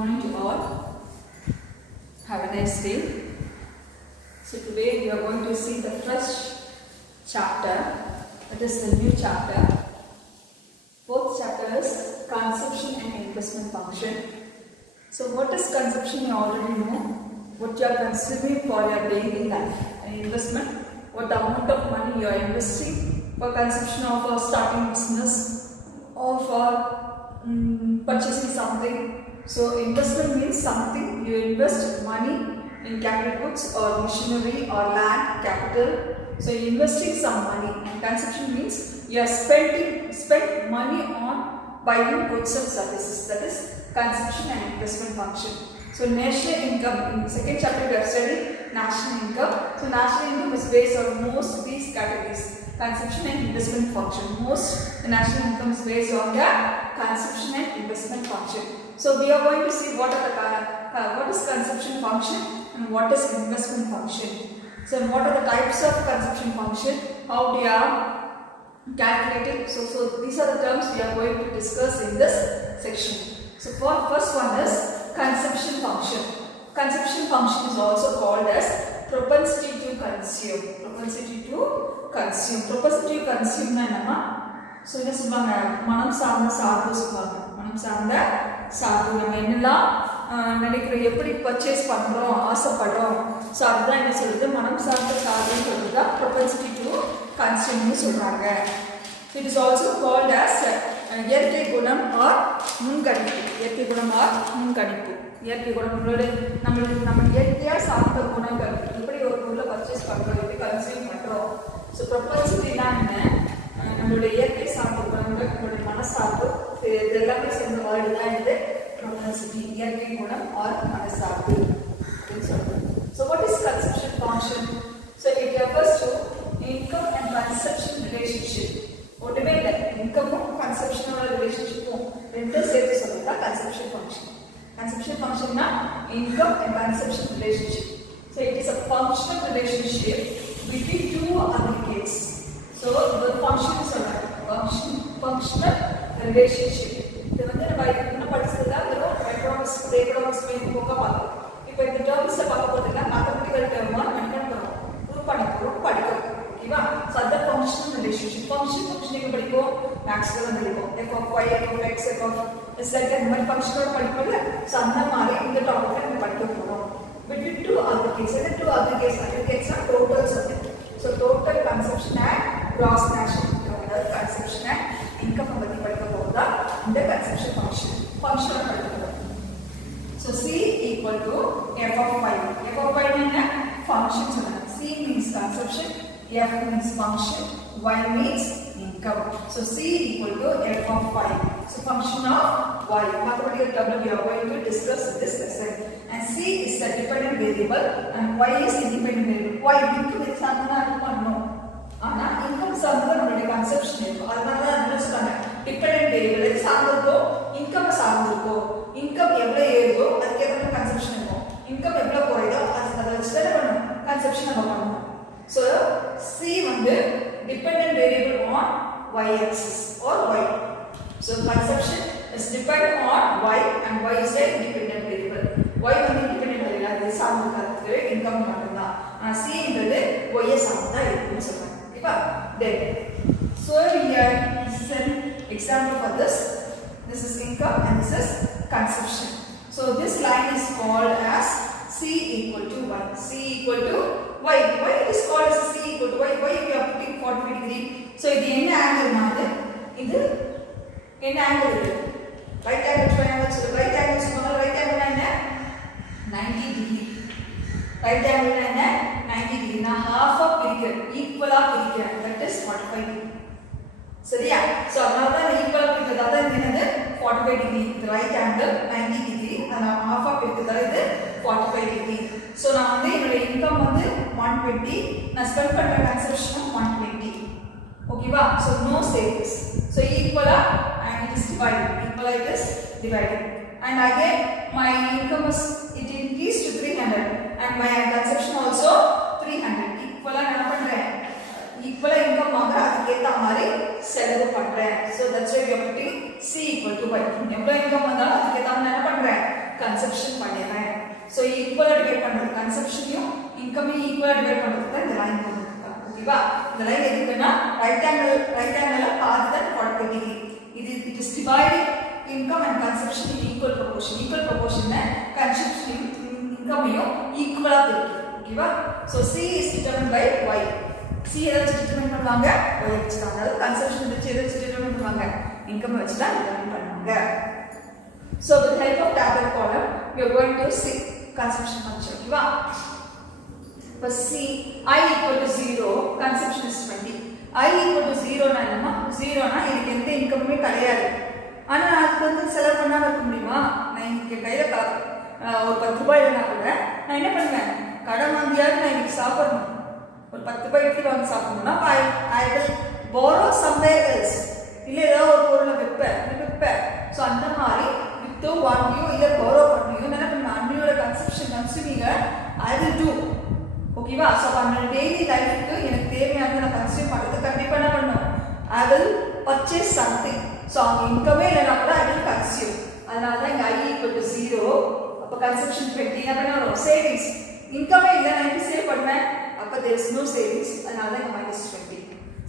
morning to all. Have a nice day. So today we are going to see the first chapter, that is the new chapter. Fourth chapter is consumption and investment function. So what is consumption you already know. What you are consuming for your daily life. And investment, what the amount of money you are investing for consumption or for starting business or for purchasing something. So investment means something you invest money in capital goods or machinery or land, capital. So investing some money. And consumption means you are spend money on buying goods and services. That is consumption and investment function. So national income, in the second chapter we have studied national income. So national income is based on most of these categories, consumption and investment function. Most the national income is based on the consumption and investment function. So we are going to see what is consumption function and what is investment function. So what are the types of consumption function, how they are calculated. So these are the terms we are going to discuss in this section. So for first one is consumption function. Consumption function is also called as propensity to consume. Propensity to consume. Propensity to consume na enna? So என்ன சொல்வாங்க, மனம் சார்ந்த சார்பு சொல்வாங்க. மனம் சார்ந்த சார்பு நம்ம என்னெல்லாம் நினைக்கிறோம், எப்படி பர்ச்சேஸ் பண்றோம், ஆசைப்படுறோம். ஸோ அதுதான் என்ன சொல்றது, மனம் சார்ந்த சார்புன்னு சொல்றது propensity to consume னு சொல்றாங்க. It is also called as இயற்கை குணம் or முன்கணிப்பு. இயற்கை குணம் or முன்கணிப்பு. இயற்கை குணம் நம்ம இயற்கையா சார்ந்த குணங்கள், எப்படி ஒரு பொருளை பர்ச்சேஸ் பண்றோம், எப்படி கன்சியூம் பண்றோம். ஸோ ப்ரொபன்சிட்டினா என்ன, நம்மளுடைய இயற்கை சார்ந்த குணங்கள், நம்மளுடைய மனசார்பு, இது எல்லாமே சேர்ந்த வேர்டு தான் இது ப்ரொபன்சிட்டி. இயற்கை குணம் or மனசார்பு அப்படின்னு சொல்றோம். So what is consumption function? So it refers to income and consumption relationship. ஒன்றுமே இல்லை, இன்கமும் கன்சப்ஷனோட ரிலேஷன்ஷிப்பும் ரெண்டும் சேர்த்து சொல்றதா கன்சப்ஷன் ஃபங்க்ஷன். கன்சப்ஷன் ஃபங்க்ஷன்னா income and consumption relationship. So it is a functional relationship between two aggregates. So இது function சொல்றாங்க, functional relationship. இது வந்து நம்ம இன்னும் படிச்சதுதான் வெறும் எக்கனாமிக்ஸ் போக்க பார்த்தோம். இப்போ இந்த டேர்ம்ஸை பார்க்க போகிறதுல மேத்தமெட்டிக்கல் டேர்மா நம்ம என்ன பண்ணுறோம், ப்ரூவ் பண்ண போகிறோம், படிக்கிறோம். ஓகேவா? ஸோ அதான் ஃபங்க்ஷனல் ரிலேஷன்ஷிப். ஃபங்க்ஷன் எங்கே படிப்போம், மேக்ஸில் தான் படிப்போம். F of Y, F of X, F of Z இந்த மாதிரி ஃபங்க்ஷனோட படிப்போம்ல. ஸோ அந்த மாதிரி இந்த டாபிக்கை நம்ம படிக்க போகிறோம். Between two aggregates. இந்த டூ அக்ரிகேட்ஸ்னா டோட்டல்ஸ் வந்து. So total consumption and gross national income, அதாவது கன்சப்ஷன் அண்ட் இன்கம் பற்றி படிக்க போகிறதா இந்த கன்சப்ஷன் ஃபங்க்ஷனை படிக்க போகிறோம். So C equal to f of y. f of y என்ன, ஃபங்க்ஷன் சொன்னாங்க. C means consumption, f means function, y means income. So C equal to f of y. So function of y. Mathematical term we are going to discuss in this lesson. And C is the dependent variable and y is independent variable. Y income is சார்ந்ததா இருக்கணும். ஆனா income சார்ந்ததா நம்மளுடைய consumption இருக்கும். அதனால தான் என்ன சொல்றாங்க, dependent variable எது சார்ந்திருக்கோ, income சார்ந்திருக்கோ. Income எவ்வளவு ஏறுதோ அதுக்கேற்ற மாதிரி கன்சப்ஷன் இருக்கும். இன்கம் எவ்வளவு குறையுதோ அதை வச்சு தான் பண்ணணும் கன்சப்ஷன் நம்ம பண்ணணும். So C வந்து dependent variable on y axis or y. So consumption is dependent on y and y is a independent variable. Y வந்து independent variable, அது சார்ந்திருக்கிறது இன்கம் மட்டும்தான். ஆனா C ன்றது y சார்ந்தா இருக்குன்னு சொல்றாங்க. ஓகேவா? Then so here this is an example for this. This is income and this is consumption. So this line is called as C equal to 1. C equal to y. Why it is called as C equal to y? Why we are putting 45 degree? So இது என்ன angle Nathu? இது என்ன angle இது? Right angle triangle. So right angle சொல்லுங்க. Right angle என்ன? 90 degree. Right angle என்ன? 90 degree. நான் half ஆ பிரிக்கிறேன், ஈக்குவலா பிரிக்கிறேன். That is 45 degree. சரியா? So அதனால தான் ஈக்குவலா பிரிக்கிறது. அதான் இது என்னது? 45 degree. The right angle 90 degree. நான் half ஆ பிரிக்கிறதால இது 45 degree. So நான் வந்து என்னோட இன்கம் வந்து 120, நான் ஸ்பெண்ட் பண்ற கன்சப்ஷன் 120. ஓகேவா? So no savings. So equal and it is divided. Equal it is divided. And again my income is it increased to 300 and my consumption also 300. Equal நான் என்ன பண்றேன், ஈக்குவலா இன்கம் வாங்க அதுக்கு ஏத்த மாதிரி செலவு பண்றேன். So that's why we are putting C equal to y. எவ்வளவு இன்கம் வந்தாலும் அதுக்கு ஏத்த மாதிரி என்ன பண்றேன், கன்சப்ஷன் பண்ணிடுறேன். ஸோ ஈக்குவலாக டிவைட் பண்ணுறது கன்சப்ஷனையும் இன்கமையும் ஈக்குவலாக டிவைட் பண்ணுறது தான் இந்த லைன் போட்டுருக்காங்க. ஓகேவா? இந்த லைன் எதுக்குன்னா ரைட் ஆங்கிளில் பாதி தான் 45 டிகிரி. இது it is dividing income and consumption in equal proportion. Equal proportion consumption incomeயும் ஈக்குவலா இருக்கு. ஓகேவா? So C is determined by Y. C எதை டிட்டர்மைன் பண்ணுவாங்க? Y வச்சு தான். அதாவது கன்சம்ப்ஷன் வச்சு எதை டிட்டர்மைன் பண்ணுவாங்க? இன்கம் வச்சு தான் டிட்டர்மைன் பண்ணுவாங்க. So with the help of tabular column we are going to see consumption function. ஓகேவா? இப்போ C I equal to 0, consumption is 20. I equal to 0 னா என்னமா? 0 னா எனக்கு எந்த இன்கமுமே கிடையாது. ஆனா அதுக்கு வந்து செலவு பண்ணாம இருக்க முடியுமா? நான் இன்னைக்கு கையில ஒரு 10 ரூபாய் இல்லைனா கூட நான் என்ன பண்ணுவேன்? கடன் வாங்கியாவது நான் இன்னைக்கு சாப்பிடணும். ஒரு 10 ரூபாய் இட்லி வாங்கி சாப்பிடணும்னா I will borrow somewhere else. இல்லை ஏதாவது ஒரு பொருளை விற்பேன். ஸோ அந்த மாதிரி வித்தோ வாங்கியோ இல்லை borrow பண்ணியோ என்ன பண்ணுவேன்? அன்னையோட கன்சூமிங்கை I will do. ஓகேவா? ஸோ அந்த டெய்லி லைஃபுக்கு எனக்கு தேவையானதை நான் கன்சியூம் பண்ணுறது கண்டிப்பாக என்ன பண்ணணும்? I will purchase something. So அவங்க இன்கமே இல்லைனா கூட I will consume. அதனால தான் இங்கே I equal to 0. அப்போ கன்சப்ஷன் 20 என்ன பண்ண வரும்? சேவிங்ஸ். இன்கமே இல்லை நான் எப்படி சேவ் பண்ணுவேன்? அப்போ there is no savings. அதனால தான் இங்கே -20.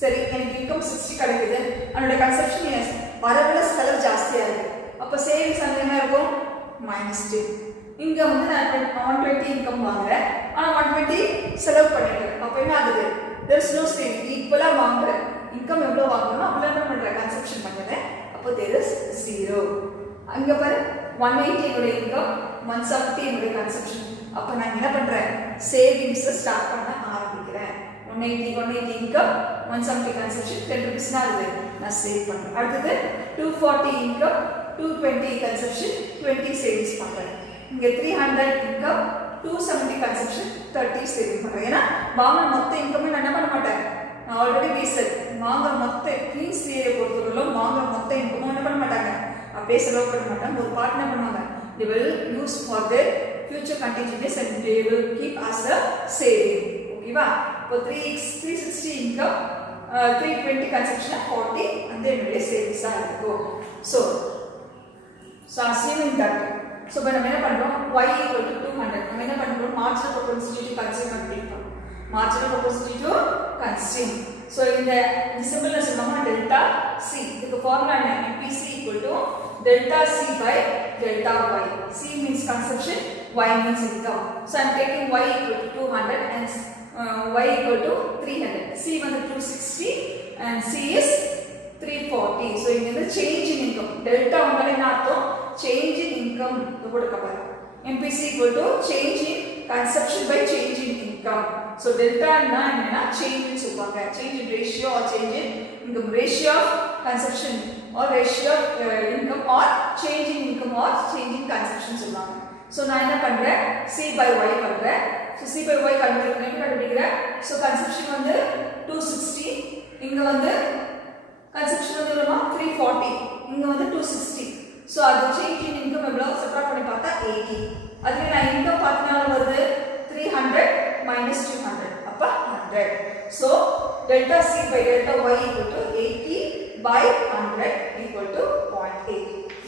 சரி, எனக்கு இன்கம் 60 கிடைக்குது, என்னோட கன்சப்ஷன் வரவில்லை, செலவு ஜாஸ்தியாக இருக்குது. அப்போ சேவிங்ஸ் அங்கே என்ன இருக்கும்? -10. இங்கே வந்து நான் 120 இன்கம் வாங்குறேன், ஆனால் 120 செலவு பண்ணிடுறேன். அப்போ என்ன ஆகுது? there is no saving. ஈக்குவலாக வாங்குறேன். இன்கம் எவ்வளோ வாங்கணுமோ அவ்வளோ என்ன பண்ணுறேன்? கன்சப்ஷன் பண்ணுறேன். அப்போ there is 0. அங்கே பாரு 180 என்னுடைய இன்கம், 170 என்னுடைய கன்சப்ஷன். அப்போ நான் என்ன பண்ணுறேன்? சேவிங்ஸை ஸ்டார்ட் பண்ண ஆரம்பிக்கிறேன். 180 இன்கம், 170 கன்சப்ஷன், 10 rupees ஆகுது, நான் சேவ் பண்ணுறேன். அடுத்தது 240 இன்கம், 220 கன்சப்ஷன், 20 சேவிங்ஸ் பண்ணுறேன். இங்கே 300 இன்கம், 270 கன்சப்ஷன், 30 சேவிங் பண்ணுறேன். ஏன்னா வாங்கின மொத்த இன்கமே நான் என்ன பண்ண மாட்டேன்? நான் ஆல்ரெடி பேசல் வாங்குற மொத்த க்ளீன்ஸ் தியரியை பொறுத்தவரையிலும் வாங்குற மொத்த இன்கமும் என்ன பண்ண மாட்டாங்க? அப்படியே செலவு பண்ண மாட்டாங்க. ஒரு பார்ட் என்ன பண்ணுவாங்க? they will use for their future contingencies and they will keep as a saving. ஓகேவா? இப்போ 360 இன்கம், 320 கன்சப்ஷன், 40 அந்த என்னுடைய சேவிங்ஸாக இருக்கும். ஸோ assuming that, ஸோ இப்போ நம்ம என்ன பண்ணுறோம்? y equal to 200. நம்ம என்ன பண்ணுறோம்? marginal propensity to consume கண்டுபிடிப்போம். marginal propensity to consume. So இந்த symbol என்ன சொல்லுவாங்க? delta C. இதுக்கு ஃபார்முலா என்ன? MPC equal to delta C by delta Y. C means consumption, Y means income. So I am taking Y equal to 200 and Y equal to 300. C வந்து 260 and C is 340. So இங்க வந்து change in income. delta உங்களை என்ன அர்த்தம்? change in income போடுங்க பாருங்க. MPC equal to change in consumption by change in income. So delta னா என்னன்னா change in சொல்வாங்க. change in ratio or change in income, ratio of consumption or ratio of income or change in income or change in consumption சொல்வாங்க. So நான் என்ன பண்றேன்? C by Y பண்றேன். So C by Y கண்டுபிடிக்கிறேன். So consumption வந்து 260, இங்க வந்து consumption வந்து எவ்வளவு? 340, இங்க வந்து 260. So அது change in income எவ்வளவு? சப்ட்ராக்ட் பண்ணி பார்த்தா 80. அதுவே நான் income பார்த்தனால வருது 300 minus 200, அப்ப 100. So delta C by delta Y equal to 80 by 100 equal to 0.8.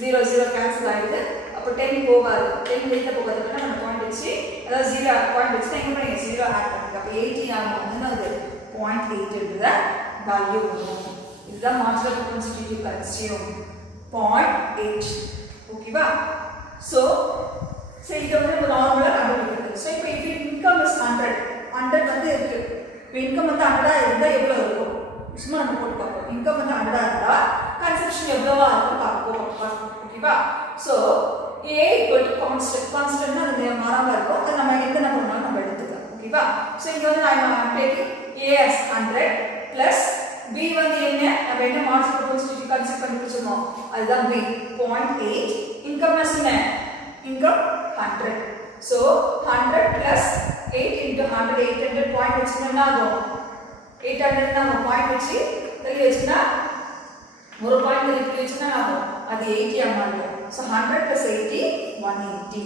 0 0 cancel ஆயிடுது. அப்ப 10 போகாது. 10 வெளியில போகாதுன்னா நம்ம பாயிண்ட் வச்சு, அதாவது 0 பாயிண்ட் வச்சு எங்க பண்ணுங்க? 0 ஆட் பண்ணுங்க. அப்ப 80 ஆகும். என்னது? 0.8 இருக்குதா? வேல்யூ வரும். இதுதான் marginal propensity to consume. 0.8. ஓகேவா? So இத வந்து நம்ம நார்மலா கண்டுபிடிக்கிறது. So இப்போ if income is 100 வந்து இருக்கு. இப்போ income வந்து 100 இருந்தா எவ்வளவு இருக்கும்? சும்மா நம்ம போட்டு பார்ப்போம். income வந்து 100 இருந்தா consumption எவ்வளவா இருக்கும் பார்ப்போம். ஓகேவா? So A equal to constant னா அது மாறாம இருக்கும். அது நம்ம எந்த நம்பர்னாலும் நம்ம எடுத்துக்கலாம். ஓகேவா? So இங்க வந்து நான் taking A as 100 plus B வந்து என்ன? நம்ம என்ன marginal propensity to consume கண்டுபிடிச்சோம். அதுதான் B 0.8. income என்ன சொன்னேன்? income 100. So 100 plus 8 into 100, 800 point வச்சுனா என்ன ஆகும்? 800 தான் பாயிண்ட் வச்சு தள்ளி வச்சுனா ஒரு பாயிண்ட் தள்ளி வச்சுனா ஆகும். அது 80 ஆ மாறும். So 100 plus 80 180.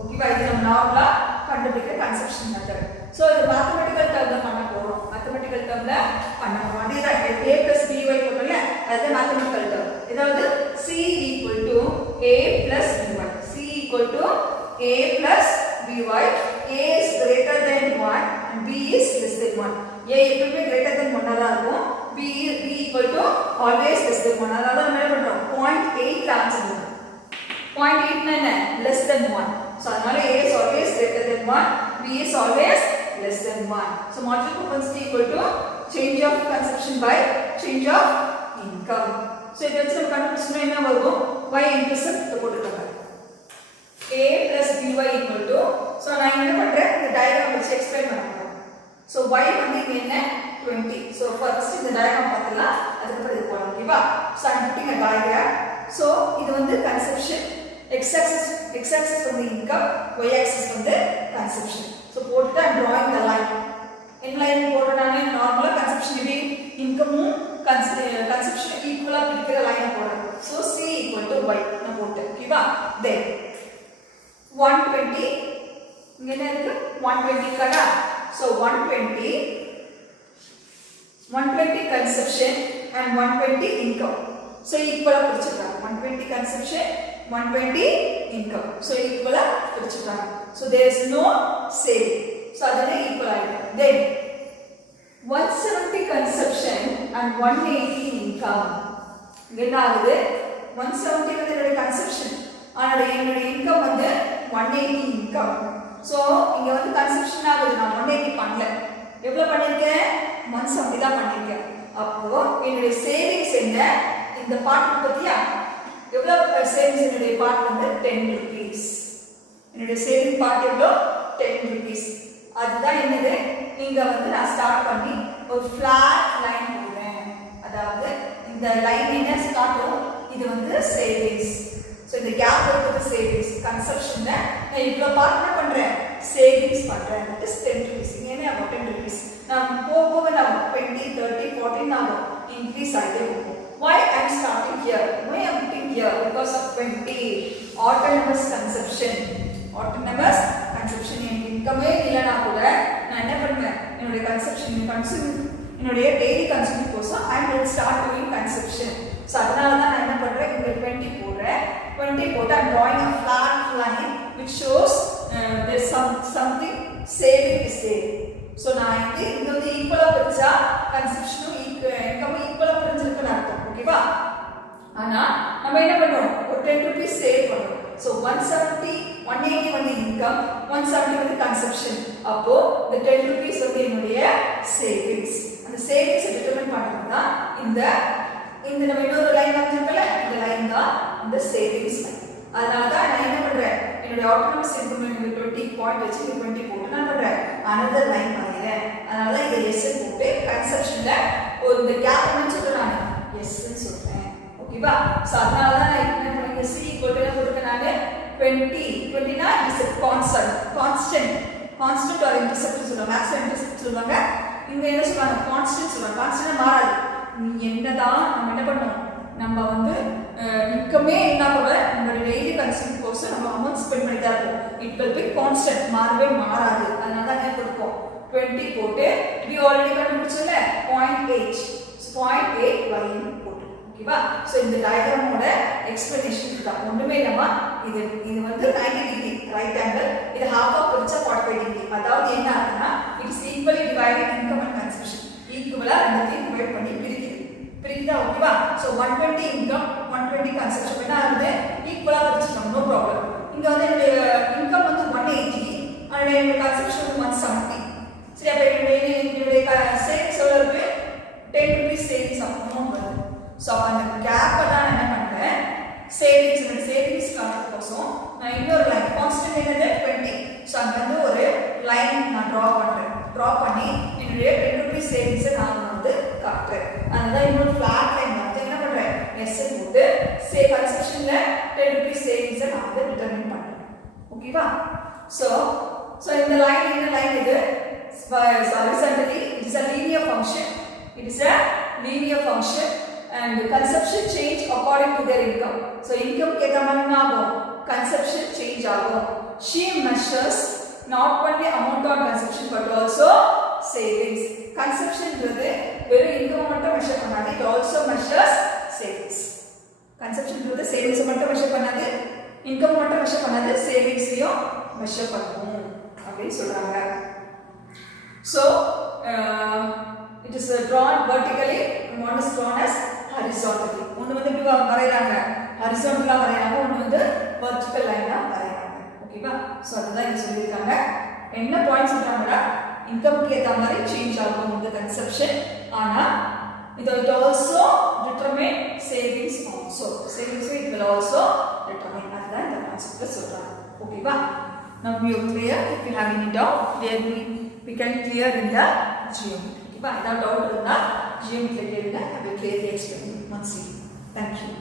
ஓகேவா? இது நம்ம நார்மலா கண்டுபிடிக்கிற கன்சப்ஷன் மெத்தட். So இது மேத்தமேட்டிக்கல் டேர்ம்ல பண்ண போறோம். மேத்தமேட்டிக்கல் டேர்ம்ல பண்ண போறோம். அதுதான் A plus BY போட்டோம்ல, அதுதான் மேத்தமேட்டிக்கல் டேர்ம். அதாவது C equal to A plus BY. C equal equal to A plus by. A is greater than 1 and B is less than 1. A எப்பவுமே greater than 1 ஆ இருக்கும். B equal to always less than 1. அதாவது நம்ம என்ன பண்றோம் 0.8 answer பண்ணுவோம். 0.8 என்ன less than 1. So அதனால A is always greater than 1, B is always less than 1. So marginal propensity equal to change of consumption by change of income. So இத வச்சு நம்ம கண்டுபிடிச்சோம்னா என்ன வரும் y intercept போட்டுக்கலாம். A plus by equal to, so நான் என்ன பண்றேன் இந்த டயகிராம் வச்சு எக்ஸ்பிளைன் பண்ண போறேன். So y வந்து இங்க என்ன 20. So first இந்த டயகிராம் பார்த்தலாம், அதுக்கு அப்புறம் இது போலாம். ஓகேவா? So I'm putting a diagram. So இது வந்து consumption, x axis வந்து income, y axis வந்து consumption. So போட்டுட்டு I'm drawing the line. என்ன லைன் போடுறானே நார்மலா consumption எப்படி இன்கமும் consumption ஈக்குவலா பிரிக்கிற லைன் போடுறேன். So c equal to y நான் போட்டேன். ஓகேவா? then 120 இங்க என்ன இருக்கு 120 கடா. so 120 consumption and 120 income. so ஈக்குவலா பிரிச்சுட்டாங்க. 120 consumption 120 income. so ஈக்குவலா பிரிச்சுட்டாங்க. so there is no saving. so அதனே ஈக்குவல் ஆயிடும். then 170 consumption and 180 income. இங்க என்ன ஆகுது 170 வந்து என்னோட consumption, ஆனா என்னோட income வந்து 180 income. so இங்க வந்து consumption ஆகுது, நான் 180 பண்ணல. எவ்வளவு பண்ணிருக்கேன் 170 தான் பண்ணிருக்கேன். அப்போ என்னோட சேவிங்ஸ் என்ன இந்த பார்ட் பத்தியா எவ்வளவு சேவிங்ஸ் என்னோட பார்ட் வந்து 10 rupees. என்னோட சேவிங் பார்ட் எவ்வளவு 10 rupees. அதுதான் என்னது இங்க வந்து நான் ஸ்டார்ட் பண்ணி ஒரு ஃபிளாட் லைன் போடுறேன். அதாவது இந்த லைன் என்ன ஸ்டார்ட்டும் இது வந்து சேவிங்ஸ். சோ இந்த கேப் இருக்குது சேவிங்ஸ். கன்சப்ஷன்ல நான் இவ்ளோ பார்ட் என்ன பண்றேன் சேவிங்ஸ் பண்றேன். That is 10 rupees. இங்க என்ன 10 rupees. நான் போக நான் 20 30 40 நான் இன்க்ரீஸ் ஆயிட்டே போகும். Why I am starting here? Why I am putting here? Because of 20 autonomous consumption. Autonomous consumption இன்கமே இல்லனா கூட நான் என்ன பண்ணுவேன் என்னோட கன்சப்ஷன் என்னோட daily consumption Kosam I will start doing consumption. so அதனால தான் நான் என்ன பண்றேன் இங்க 20 போடுறேன். 20 போட்டு I'm drawing a flat line which shows there is something saving is there. so நான் இங்க வந்து ஈக்குவலா பிரிச்சா கன்சம்ஷனும் இன்கம் ஈக்குவலா பிரிஞ்சிருக்குன்னு அர்த்தம். ஓகேவா? ஆனா நம்ம என்ன பண்றோம் ஒரு 10 rupees சேவ் பண்றோம். so 170 180 வந்து இன்கம், 170 வந்து கன்சம்ஷன். அப்போ இந்த 10 rupees வந்து என்னுடைய சேவிங்ஸ். அந்த சேவிங்ஸ் டிட்டர்மைன் பண்றது தான் இந்த நம்ம இன்னொரு லைன் வச்சிருக்கல இந்த லைன் தான் இந்த சேவிங்ஸ் லைன். அதனால தான் நான் என்ன பண்றேன் என்னோட ஆட்டோனமஸ் இன்கம் 20 பாயிண்ட் வச்சு 20 போட்டு நான் பண்றேன் another லைன் பண்ணிறேன். அதனால தான் இத s போட்டு கன்சப்ஷன்ல ஒரு இந்த கேப் என்ன சொல்றேன் நான் s ன்னு சொல்றேன். ஓகேவா? சோ அதனால தான் நான் என்ன பண்ணேன் c = என்ன போட்டுட்டேன் நான் 20 னா இஸ் கான்ஸ்டன்ட் ஆர் இன்டர்செப்ட் சொல்லுவாங்க. மேக்ஸ் இன்டர்செப்ட் சொல்லுவாங்க. இங்க என்ன சொல்றாங்க கான்ஸ்டன்ட் சொல்றாங்க. கான்ஸ்டன்ட் மாறாது. என்னதான் நம்ம என்ன பண்ணோம் நம்ம வந்து இன்கமே என்ன கூட நம்ம டெய்லி கன்சியூம் கோர்ஸ் நம்ம அமௌண்ட் ஸ்பெண்ட் பண்ணி தான் இருக்கோம். இட் வில் பி கான்ஸ்டன்ட், மாறவே மாறாது. அதனால தான் என்ன கொடுப்போம் 20 போட்டு we already கண்டுபிடிச்சோம்ல 0.8 y போட்டு. ஓகேவா? சோ இந்த டயகிராமோட எக்ஸ்பிளனேஷன் இதுதான். ஒண்ணுமே இல்லமா இது வந்து 90 டிகிரி ரைட் ஆங்கிள், இது half ஆ பிரிச்சா 45 டிகிரி. அதாவது என்ன ஆகுதுன்னா it is equally divided income and consumption. ஈக்குவலா ரெண்டுத்தையும் டிவைட் பண்ணி பிரிக்குதா? ஓகேவா? சோ 120 இன்கம் 120 கன்சம்ஷன் என்ன ஆகுது ஈக்குவலா பிரிச்சுட்டோம். No problem. இங்க வந்து என்னோட இன்கம் வந்து 180 and என்னோட கன்சம்ஷன் 170. சரி, அப்ப என்னோட சேவிங்ஸ் எவ்வளவு இருக்கு 10 rupees சேவிங்ஸ் அமௌண்ட் வருது. சோ அந்த கேப்பை தான் என்ன பண்றேன் சேவிங்ஸ் காட்டுறதுக்கோசம் நான் இன்னொரு லைன் கான்ஸ்டன்ட் என்னது 20. சோ அங்க வந்து ஒரு லைன் நான் டிரா பண்றேன். டிரா பண்ணி என்னுடைய 10 rupees சேவிங்ஸ் நான் வந்து காட்டுறேன். அதனால இன்னொரு ஃபிளாட் லைன் வந்து என்ன பண்றேன் எஸ் போட்டு கன்சப்ஷன்ல 10 rupees சேவிங்ஸ் நான் வந்து டிட்டர்மைன் பண்றேன். ஓகேவா? சோ இந்த லைன் என்ன லைன் இது horizontally it is a linear function and consumption change according to their income. so income கேத்த மாதிரி என்ன ஆகும் consumption change ஆகும். she measures not only amount on consumption but also savings. consumption ன்றது வெறும் income மட்டும் measure பண்ணாது, it also measures savings. consumption ன்றது savings மட்டும் மெஷர் பண்ணாது, இன்கம் மட்டும் மெஷர் பண்ணாது, சேவிங்ஸையும் மெஷர் பண்ணும் அப்படின்னு சொல்றாங்க. So it is drawn vertically and one is drawn as horizontally. ஒன்னு வந்து இப்படி வரையறாங்க, ஹரிசாண்டலா வரையறாங்க, ஒன்னு வந்து வெர்டிகல் லைனா வரையறாங்க. ஓகேவா? சோ அதுதான் இங்க சொல்லிருக்காங்க. என்ன பாயிண்ட் சொல்றாங்கன்னா இன்கம்க்கு ஏத்த மாதிரி சேஞ்ச் ஆகும் இந்த கன்செப்ஷன். ஆனா it also determine savings also. Savings it will also determine. அதுதான் இந்த கான்செப்ட்ல சொல்றாங்க. ஓகேவா? Now we are clear. If you have any doubt, we can clear in the geometry. ஓகேவா? ஏதாவது டவுட் இருந்தா geometry கேளுங்க. I will clearly explain once again. Thank you.